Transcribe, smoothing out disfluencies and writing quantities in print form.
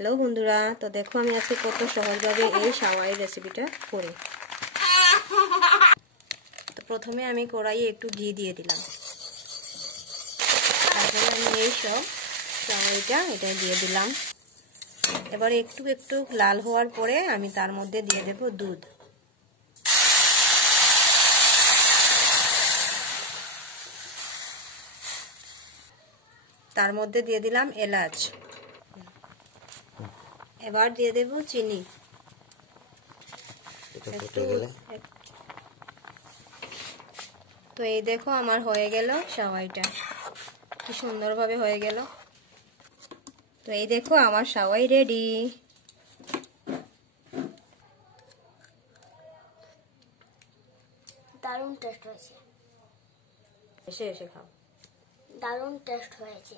Hello বন্ধুরা, তো দেখো আমি আজকে কত সহজভাবে এই সাওয়াই রেসিপিটা করি। তো প্রথমে আমি কড়াইয়ে একটু ঘি দিয়ে দিলাম, তারপরে আমি এই সব সাওয়াইটা এটা দিয়ে দিলাম। এবার একটু একটু লাল হওয়ার পরে আমি তার মধ্যে দিয়ে দেব দুধ। তার মধ্যে দিয়ে দিলাম এলাচ। এবার দিয়ে দেব চিনি। তো এই দেখো আমার হয়ে গেল সাওয়াইটা, কি সুন্দরভাবে হয়ে গেল। তো এই দেখো আমার সাওয়াই রেডি। দারুণ টেস্ট হয়েছে। এসে এসে খাও। দারুণ টেস্ট হয়েছে।